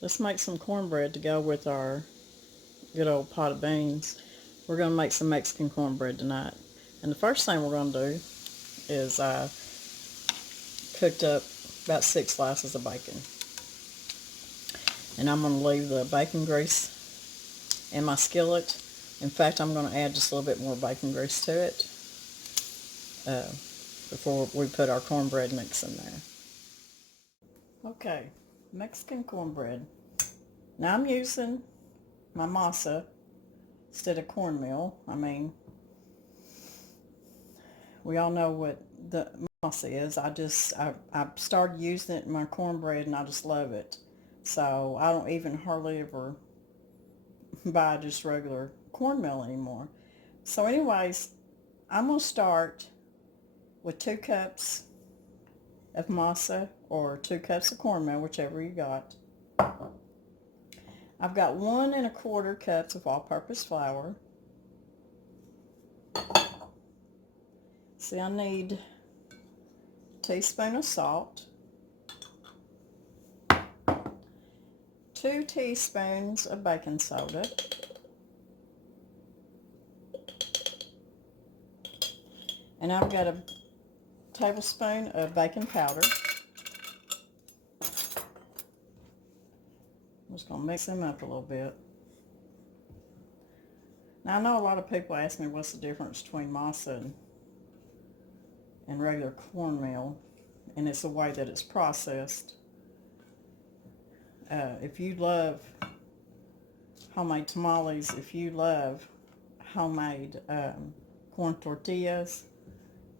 Let's make some cornbread to go with our good old pot of beans. We're going to make some Mexican cornbread tonight. And the first thing we're going to do is I cooked up about 6 slices of bacon. And I'm going to leave the bacon grease in my skillet. In fact, I'm going to add just a little bit more bacon grease to it before we put our cornbread mix in there. Okay, Mexican cornbread. Now I'm using my Masa instead of cornmeal. I mean, we all know what the Masa is. I started using it in my cornbread and I just love it. So I don't even hardly ever buy just regular cornmeal anymore. So anyways, I'm going to start with 2 cups of Masa or 2 cups of cornmeal, whichever you got. I've got 1 1/4 cups of all-purpose flour. See, I need a teaspoon of salt, 2 teaspoons of baking soda, and I've got a tablespoon of baking powder. I'm just going to mix them up a little bit. Now I know a lot of people ask me what's the difference between Masa and regular cornmeal, and it's the way that it's processed. If you love homemade tamales, if you love homemade corn tortillas,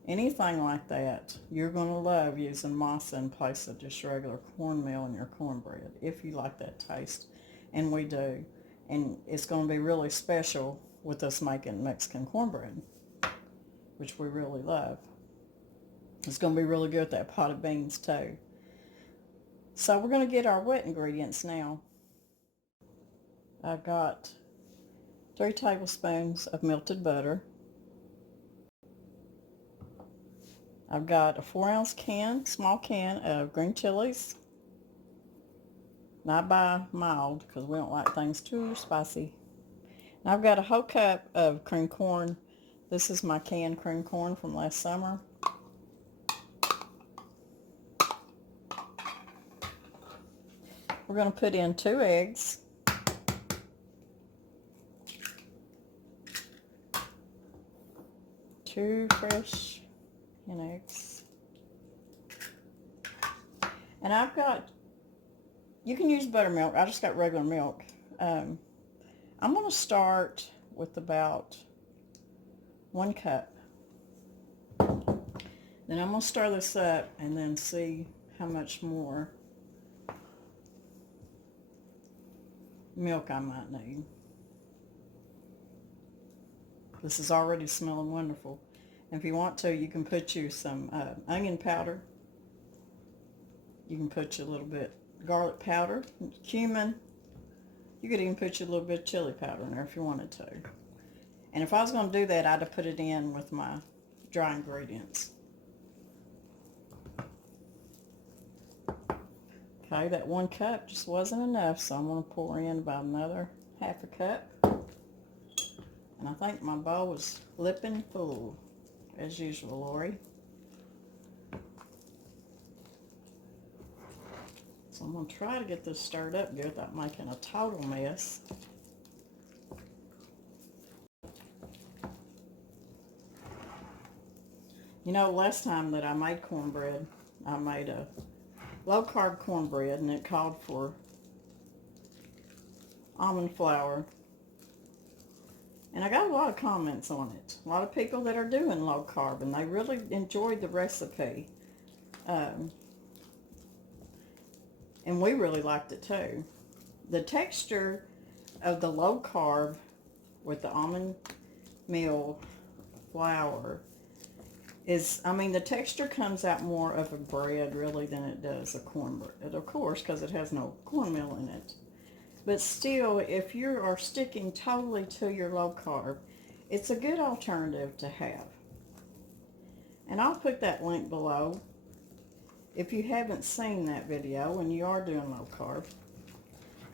anything like that, you're going to love using Masa in place of just regular cornmeal in your cornbread, if you like that taste. And we do. And it's going to be really special with us making Mexican cornbread, which we really love. It's going to be really good with that pot of beans too. So we're going to get our wet ingredients now. I've got 3 tablespoons of melted butter. I've got a 4-ounce can, small can of green chilies. Not by mild, because we don't like things too spicy. And I've got a whole cup of cream corn. This is my canned cream corn from last summer. We're going to put in 2 eggs. Two fresh eggs. And I've got, you can use buttermilk. I just got regular milk. I'm going to start with about 1 cup. Then I'm going to stir this up and then see how much more milk I might need. This is already smelling wonderful. And if you want to, you can put you some onion powder. You can put you a little bit garlic powder, cumin. You could even put you a little bit of chili powder in there if you wanted to. And if I was going to do that, I'd have put it in with my dry ingredients. Okay, that 1 cup just wasn't enough, so I'm going to pour in about another ½ cup. And I think my bowl was flipping full, as usual, Lori. So I'm going to try to get this stirred up good without making a total mess. You know, last time that I made cornbread, I made a low-carb cornbread, and it called for almond flour. And I got a lot of comments on it. A lot of people that are doing low carb, and they really enjoyed the recipe. And we really liked it too. The texture of the low carb with the almond meal flour is, I mean, the texture comes out more of a bread really than it does a cornbread, of course, because it has no cornmeal in it. But still, if you are sticking totally to your low carb, it's a good alternative to have. And I'll put that link below if you haven't seen that video and you are doing low carb.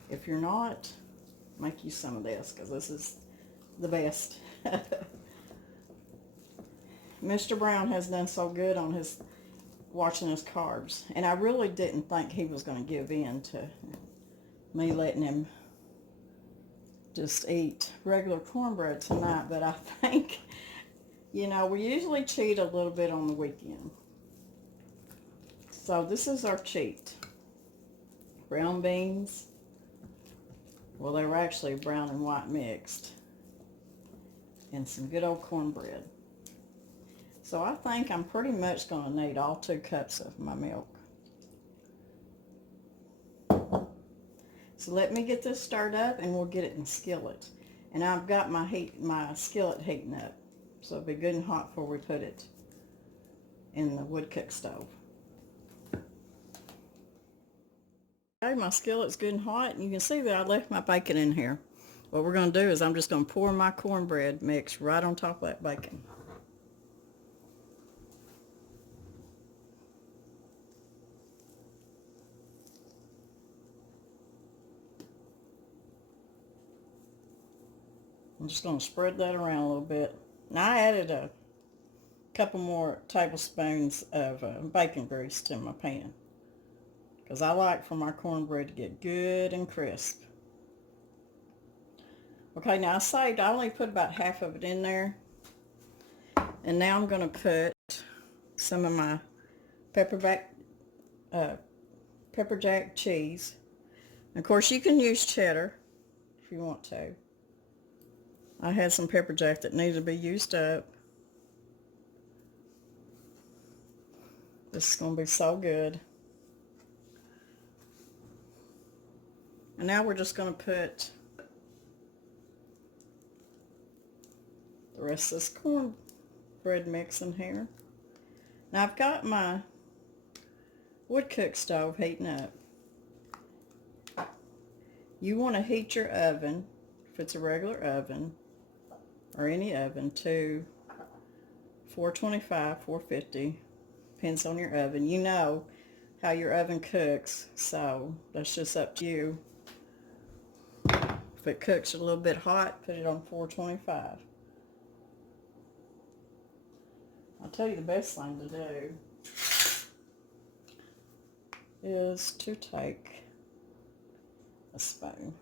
If you're not, make you some of this, because this is the best. Mr. Brown has done so good on his watching his carbs, and I really didn't think he was going to give in to me letting him just eat regular cornbread tonight. But I think, you know, we usually cheat a little bit on the weekend. So this is our cheat. Brown beans. Well, they were actually brown and white mixed. And some good old cornbread. So I think I'm pretty much going to need all 2 cups of my milk. So let me get this stirred up and we'll get it in skillet. And I've got my skillet heating up. So it'll be good and hot before we put it in the wood cook stove. Okay, my skillet's good and hot, and you can see that I left my bacon in here. What we're going to do is I'm just going to pour my cornbread mix right on top of that bacon. I'm just going to spread that around a little bit. Now I added a couple more tablespoons of bacon grease to my pan, because I like for my cornbread to get good and crisp. Okay, now I only put about half of it in there. And now I'm going to put some of my pepper jack cheese. And of course, you can use cheddar if you want to. I had some pepper jack that needed to be used up. This is going to be so good. And now we're just going to put the rest of this cornbread mix in here. Now I've got my wood cook stove heating up. You want to heat your oven, if it's a regular oven, or any oven, to 425, 450. Depends on your oven. You know how your oven cooks, so that's just up to you. If it cooks a little bit hot, put it on 425. I'll tell you the best thing to do is to take a spoon.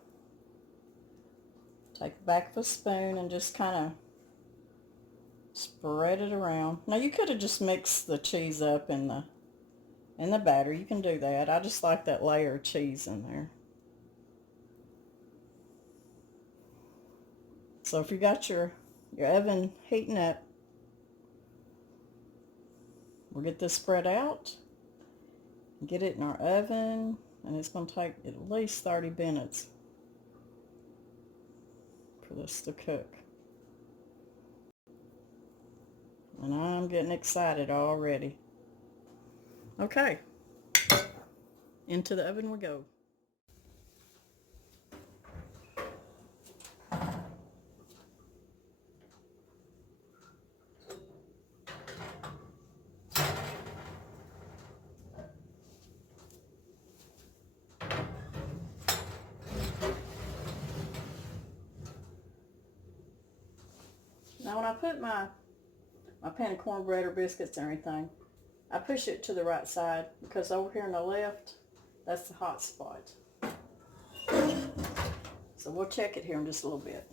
Take the back of a spoon and just kind of spread it around. Now you could have just mixed the cheese up in the batter. You can do that. I just like that layer of cheese in there. So if you got your oven heating up, we'll get this spread out, get it in our oven, and it's going to take at least 30 minutes for this to cook. And I'm getting excited already. Okay, into the oven we go. Now when I put my pan of cornbread or biscuits and everything, I push it to the right side, because over here on the left, that's the hot spot. So we'll check it here in just a little bit.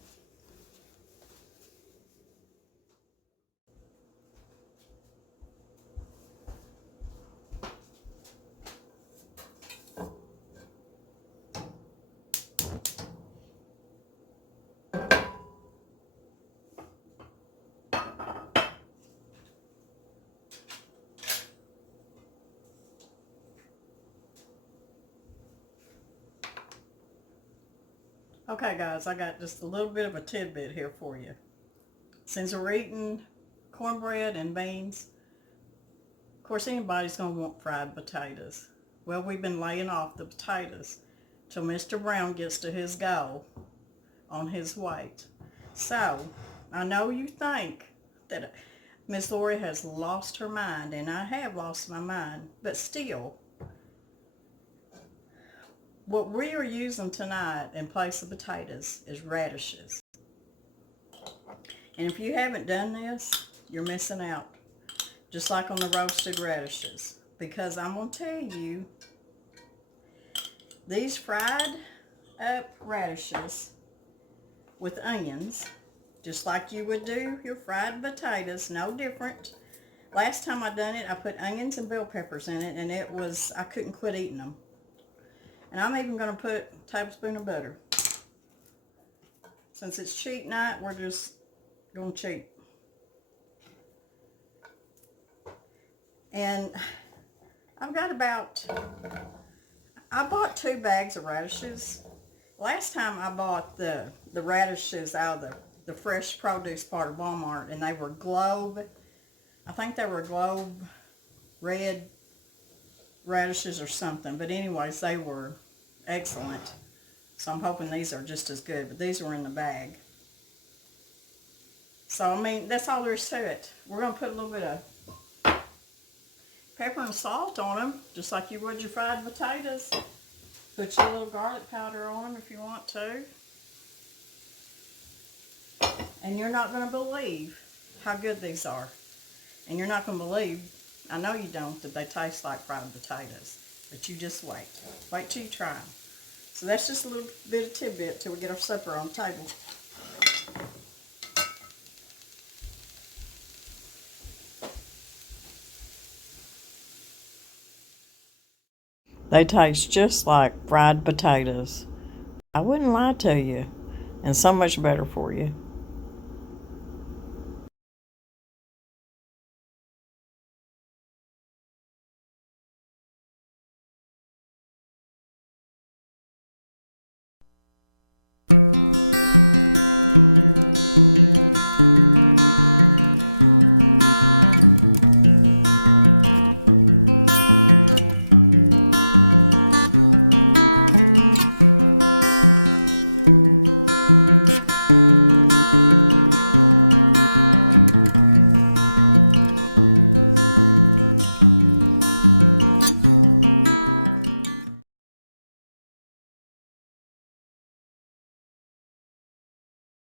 Okay guys, I got just a little bit of a tidbit here for you. Since we're eating cornbread and beans, of course anybody's going to want fried potatoes. Well, we've been laying off the potatoes till Mr. Brown gets to his goal on his weight. So, I know you think that Miss Lori has lost her mind, and I have lost my mind, but still, what we are using tonight in place of potatoes is radishes. And if you haven't done this, you're missing out. Just like on the roasted radishes. Because I'm going to tell you, these fried up radishes with onions, just like you would do your fried potatoes, no different. Last time I done it, I put onions and bell peppers in it, and I couldn't quit eating them. And I'm even going to put a tablespoon of butter. Since it's cheat night, we're just going to cheat. And I've got I bought 2 bags of radishes. Last time I bought the radishes out of the fresh produce part of Walmart, and they were I think they were globe red radishes or something. But anyways, they were excellent. So I'm hoping these are just as good, but these were in the bag. So, I mean, that's all there is to it. We're going to put a little bit of pepper and salt on them, just like you would your fried potatoes. Put your little garlic powder on them if you want to. And you're not going to believe how good these are. And you're not going to believe, I know you don't, that they taste like fried potatoes. But you just wait. Wait till you try them. So that's just a little bit of tidbit till we get our supper on the table. They taste just like fried potatoes. I wouldn't lie to you. And so much better for you.